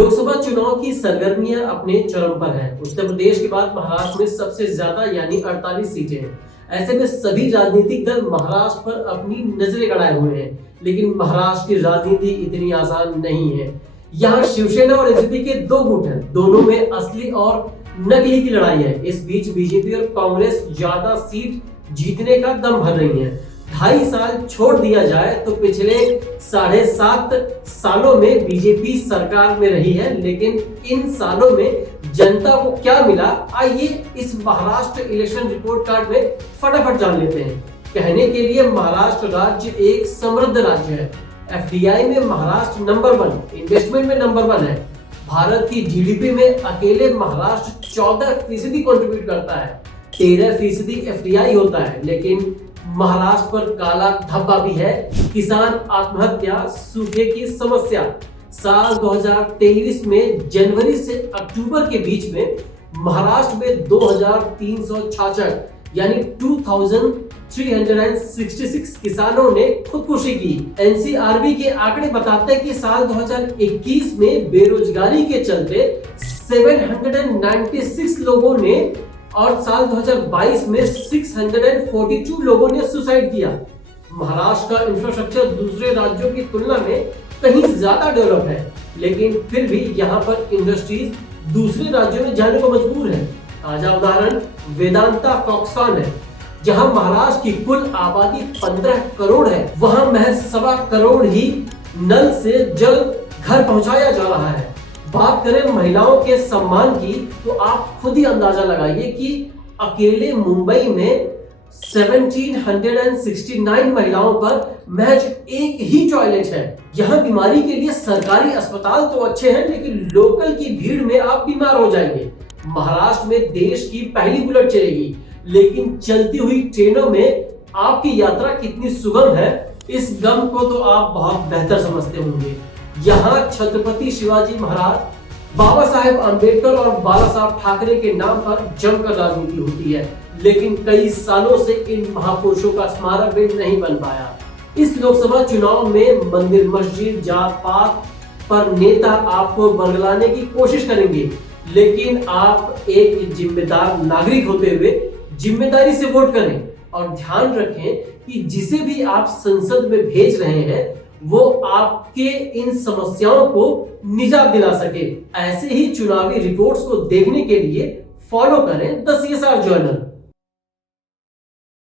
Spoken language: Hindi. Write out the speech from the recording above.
लोकसभा चुनाव की सरगर्मियां अपने चरम पर हैं। उत्तर प्रदेश के बाद महाराष्ट्र में सबसे ज्यादा यानी 48 सीटें हैं। ऐसे में सभी राजनीतिक दल महाराष्ट्र पर अपनी नजरें गड़ाए हुए हैं, लेकिन महाराष्ट्र की राजनीति इतनी आसान नहीं है। यहाँ शिवसेना और एनसीपी के दो गुट हैं, दोनों में असली और नकली की लड़ाई है। इस बीच बीजेपी और कांग्रेस ज्यादा सीट जीतने का दम भर रही है। 2.5 साल छोड़ दिया जाए तो पिछले 7.5 सालों में बीजेपी सरकार में रही है, लेकिन इन सालों में जनता को क्या मिला, आइए इस महाराष्ट्र इलेक्शन रिपोर्ट कार्ड में फटाफट जान लेते हैं। कहने के लिए महाराष्ट्र राज्य एक समृद्ध राज्य है। एफडीआई में महाराष्ट्र नंबर 1, इन्वेस्टमेंट में नंबर 1 है। भारत की जीडीपी में अकेले महाराष्ट्र 14% कंट्रीब्यूट करता है। 13% एफडीआई होता है, लेकिन महाराष्ट्र पर काला धब्बा भी है। किसान आत्महत्या, सूखे की समस्या। साल 2023 में जनवरी से अक्टूबर के बीच में महाराष्ट्र में 2366 यानी 2366 किसानों ने खुदकुशी की। एनसीआरबी के आंकड़े बताते हैं कि साल 2021 में बेरोजगारी के चलते 796 लोगों ने और साल 2022 में 642 लोगों ने सुसाइड किया। महाराष्ट्र का इंफ्रास्ट्रक्चर दूसरे राज्यों की तुलना में कहीं ज्यादा डेवलप है, लेकिन फिर भी यहाँ पर इंडस्ट्रीज दूसरे राज्यों में जाने को मजबूर है। ताजा उदाहरण वेदांता फॉक्सकॉन है। जहां महाराष्ट्र की कुल आबादी 15 करोड़ है, वहां महज 1.25 करोड़ ही नल से जल घर पहुंचाया जा रहा है। बात करें महिलाओं के सम्मान की, तो आप खुद ही अंदाजा लगाइए कि अकेले मुंबई में 1769 महिलाओं पर महज एक ही टॉयलेट है। यहाँ बीमारी के लिए सरकारी अस्पताल तो अच्छे हैं, लेकिन लोकल की भीड़ में आप बीमार हो जाएंगे। महाराष्ट्र में देश की पहली बुलेट चलेगी, लेकिन चलती हुई ट्रेनों में आपकी यात्रा कितनी सुगम है, इस गम को तो आप बहुत बेहतर समझते होंगे। यहाँ छत्रपति शिवाजी महाराज, बाबा साहेब अम्बेडकर और बाला साहब ठाकरे के नाम पर जमकर राजनीति होती है, लेकिन कई सालों से इन महापुरुषों का स्मारक भी नहीं बन पाया। इस लोकसभा चुनाव में मंदिर, मस्जिद, जात पात पर नेता आपको बरगलाने की कोशिश करेंगे, लेकिन आप एक जिम्मेदार नागरिक होते हुए जिम्मेदारी से वोट करें और ध्यान रखें कि जिसे भी आप संसद में भेज रहे हैं वो आपके इन समस्याओं को निजात दिला सके। ऐसे ही चुनावी रिपोर्ट्स को देखने के लिए फॉलो करें द CSR जर्नल।